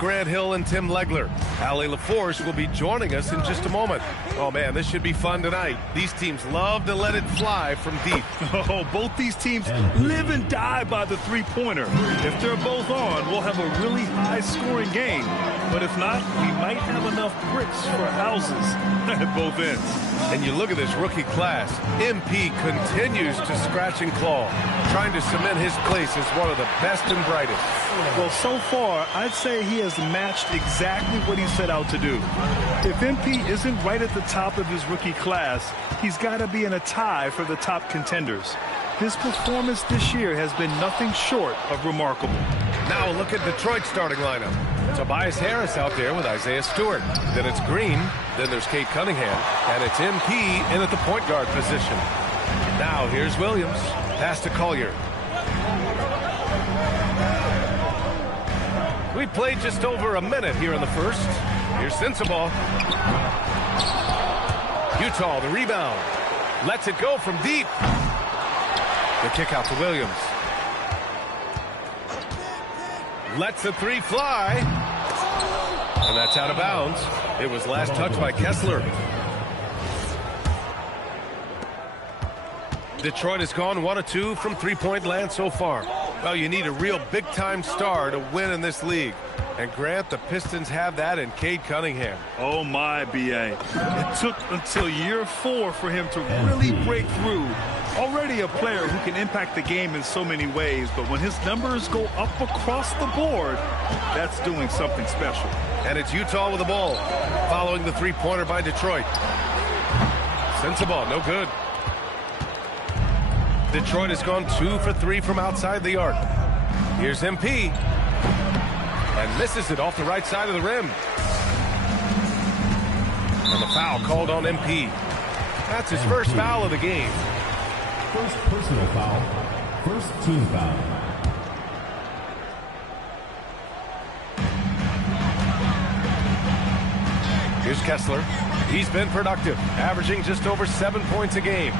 Grant Hill and Tim Legler. Ali LaForce will be joining us in just a moment. Oh man, this should be fun tonight. These teams love to let it fly from deep. Oh, both these teams live and die by the three-pointer. If they're both on, we'll have a really high-scoring game. But if not, we might have enough bricks for houses at both ends. And you look at this rookie class. MP continues to scratch and claw, trying to cement his place as one of the best and brightest. Well, so far, I'd say he has matched exactly what he set out to do. If MP isn't right at the top of his rookie class, he's got to be in a tie for the top contenders. His performance this year has been nothing short of remarkable. Now look at Detroit's starting lineup. Tobias Harris out there with Isaiah Stewart. Then it's Green. Then there's Cade Cunningham. And it's MP in at the point guard position. Now here's Williams. Pass to Collier. We played just over a minute here in the first. Here's Sensabaugh. Utah, the rebound. Lets it go from deep. The kick out to Williams. Lets the three fly. And that's out of bounds. It was last touched by Kessler. Detroit has gone 1 of 2 from three-point land so far. Well, you need a real big-time star to win in this league. And Grant, the Pistons have that in Cade Cunningham. Oh, my, B.A. It took until year 4 for him to really break through. Already a player who can impact the game in so many ways, but when his numbers go up across the board, that's doing something special. And it's Utah with the ball, following the three-pointer by Detroit. Sensabaugh, no good. Detroit has gone 2 for 3 from outside the arc. Here's MP. And misses it off the right side of the rim. And the foul called on MP. That's his first foul of the game. First personal foul. First team foul. Here's Kessler. He's been productive, averaging just over 7 points a game.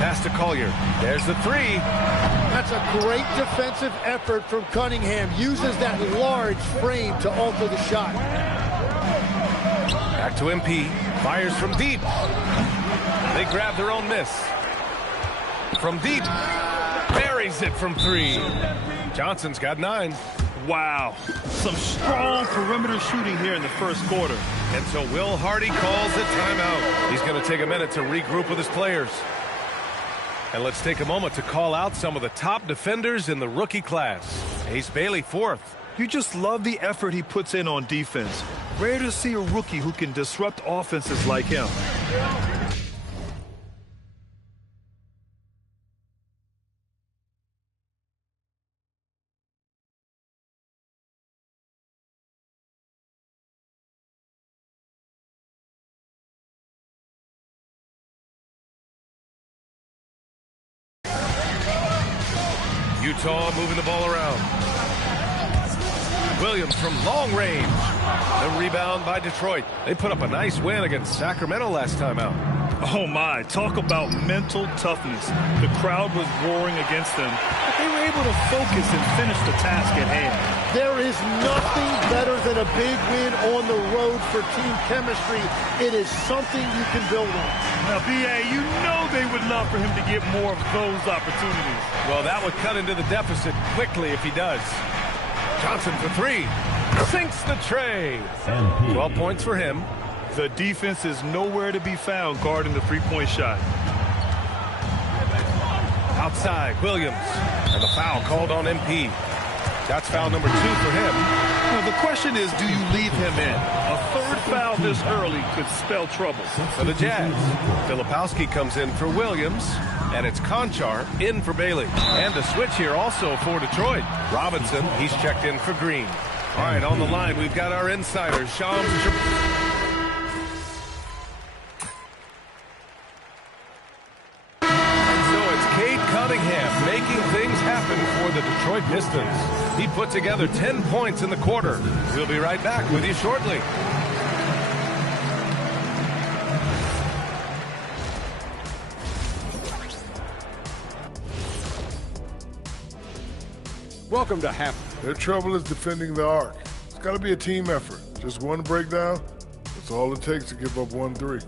Pass to Collier. There's the three. That's a great defensive effort from Cunningham. Uses that large frame to alter the shot. Back to MP. Fires from deep. They grab their own miss. From deep. Buries it from 3. Johnson's got 9. Wow. Some strong perimeter shooting here in the first quarter. And so Will Hardy calls a timeout. He's going to take a minute to regroup with his players. And let's take a moment to call out some of the top defenders in the rookie class. Ace Bailey, 4th. You just love the effort he puts in on defense. Rare to see a rookie who can disrupt offenses like him. Utah moving the ball around. Williams from long range. The rebound by Detroit. They put up a nice win against Sacramento last time out. Oh my, talk about mental toughness. The crowd was roaring against them, but they were able to focus and finish the task at hand. There is nothing better than a big win on the road for team chemistry. It is something you can build on. Now, B.A., you know they would love for him to get more of those opportunities. Well, that would cut into the deficit quickly if he does. Johnson for 3. Sinks the tray. 12 points for him. The defense is nowhere to be found guarding the three-point shot. Outside, Williams. And the foul called on MP. That's foul number 2 for him. Now, the question is, do you leave him in? A third foul this early could spell trouble. For the Jazz, Filipowski comes in for Williams. And it's Conchar in for Bailey. And a switch here also for Detroit. Robinson, he's checked in for Green. All right, on the line, we've got our insider, Shams. And so it's Cade Cunningham making things happen for the Detroit Pistons. He put together 10 points in the quarter. We'll be right back with you shortly. Welcome to Half. Their trouble is defending the arc. It's got to be a team effort. Just one breakdown, that's all it takes to give up 1-3.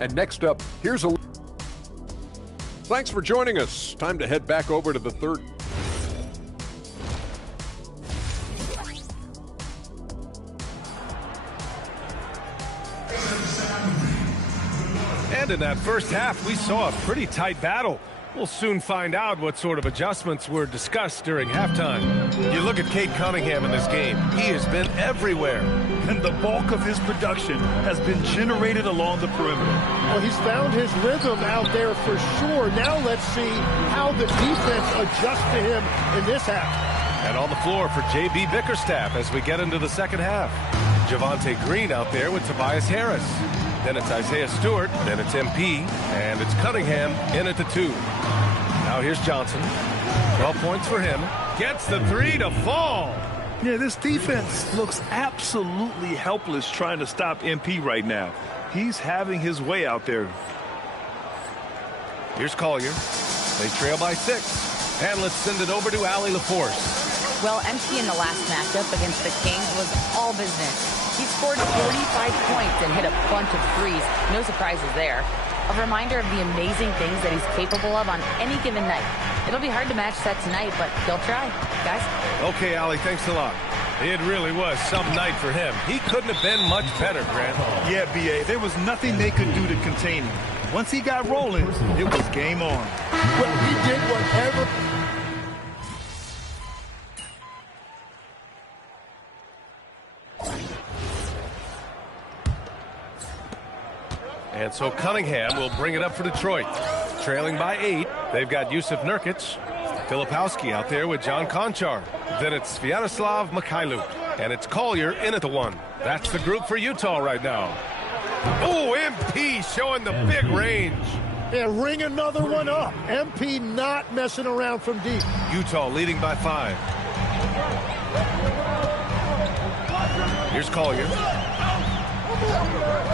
And next up, here's a... Thanks for joining us. Time to head back over to the third. And in that first half, we saw a pretty tight battle. We'll soon find out what sort of adjustments were discussed during halftime. You look at Cade Cunningham in this game. He has been everywhere. And the bulk of his production has been generated along the perimeter. Well, he's found his rhythm out there for sure. Now let's see how the defense adjusts to him in this half. And on the floor for J.B. Bickerstaff as we get into the second half. Javonte Green out there with Tobias Harris. Then it's Isaiah Stewart, then it's MP, and it's Cunningham in at the 2. Now here's Johnson. 12 points for him. Gets the 3 to fall. Yeah, this defense looks absolutely helpless trying to stop MP right now. He's having his way out there. Here's Collier. They trail by 6. And let's send it over to Allie LaForce. Well, MP in the last matchup against the Kings was all business. He scored 45 points and hit a bunch of threes. No surprises there. A reminder of the amazing things that he's capable of on any given night. It'll be hard to match that tonight, but he'll try, guys. Okay, Allie, thanks a lot. It really was some night for him. He couldn't have been much better, Grant. Yeah, B.A., there was nothing they could do to contain him. Once he got rolling, it was game on. Well, he did whatever. And so Cunningham will bring it up for Detroit. Trailing by 8, they've got Yusuf Nurkic. Filipowski out there with John Konchar. Then it's Sviatoslav Mikhailuk. And it's Collier in at the 1. That's the group for Utah right now. Oh, MP showing the big range. And ring another one up. MP not messing around from deep. Utah leading by 5. Here's Collier.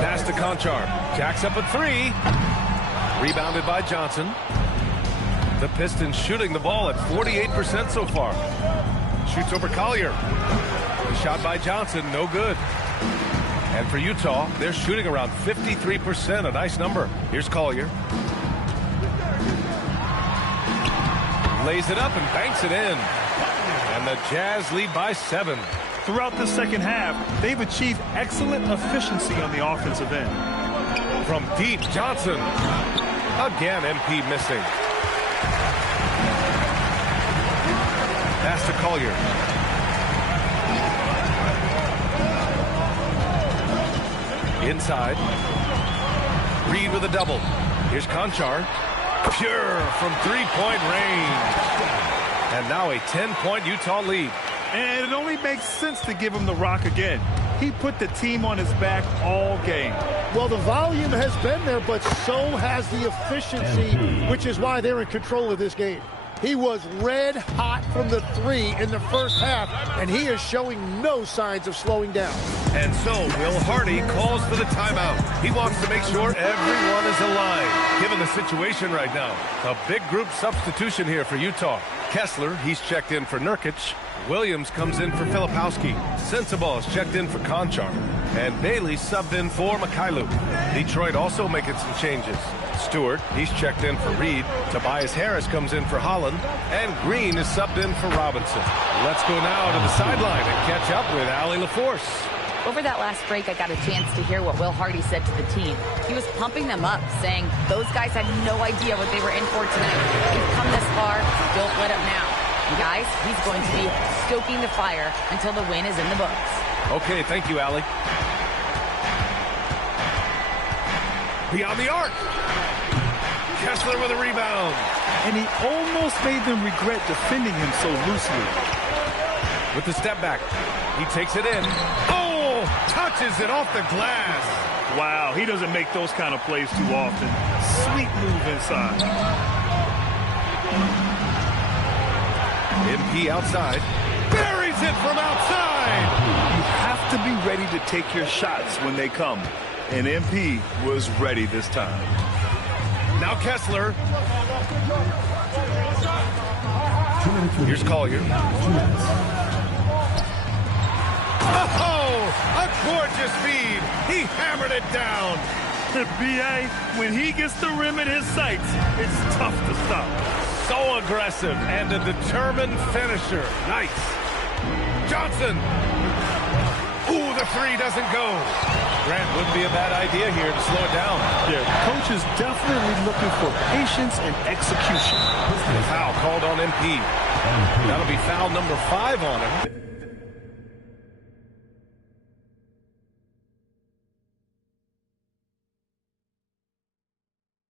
Pass to Konchar. Jacks up a 3. Rebounded by Johnson. The Pistons shooting the ball at 48% so far. Shoots over Collier. The shot by Johnson, no good. And for Utah, they're shooting around 53%, a nice number. Here's Collier. Lays it up and banks it in. And the Jazz lead by 7. Throughout the second half, they've achieved excellent efficiency on the offensive end. From deep, Johnson. Again, MP missing. Pass to Collier. Inside. Reed with a double. Here's Konchar. Pure from three-point range. And now a 10-point Utah lead. And it only makes sense to give him the rock again. He put the team on his back all game. Well, the volume has been there, but so has the efficiency, which is why they're in control of this game. He was red hot from the 3 in the first half, and he is showing no signs of slowing down. And so Will Hardy calls for the timeout. He wants to make sure everyone is aligned, given the situation right now. A big group substitution here for Utah. Kessler, he's checked in for Nurkic. Williams comes in for Filipowski. Sensabaugh is checked in for Konchar. And Bailey subbed in for Mikhailuk. Detroit also making some changes. Stewart, he's checked in for Reed. Tobias Harris comes in for Holland. And Green is subbed in for Robinson. Let's go now to the sideline and catch up with Allie LaForce. Over that last break, I got a chance to hear what Will Hardy said to the team. He was pumping them up, saying those guys had no idea what they were in for tonight. They've come this far, don't let up now. And guys, he's going to be stoking the fire until the win is in the books. Okay, thank you, Allie. Beyond the arc. Kessler with a rebound. And he almost made them regret defending him so loosely. With the step back, he takes it in. Oh, touches it off the glass. Wow, he doesn't make those kind of plays too often. Sweet move inside. MP outside. Buries it from outside. You have to be ready to take your shots when they come. And MP was ready this time. Now Kessler. Here's Collier. unleashes speed. He hammered it down. B.A., when he gets the rim in his sights, it's tough to stop. So aggressive and a determined finisher. Nice. Johnson. Ooh, the three doesn't go. Grant, wouldn't be a bad idea here to slow it down. Yeah, coach is definitely looking for patience and execution. Foul called on MP. That'll be foul number 5 on him.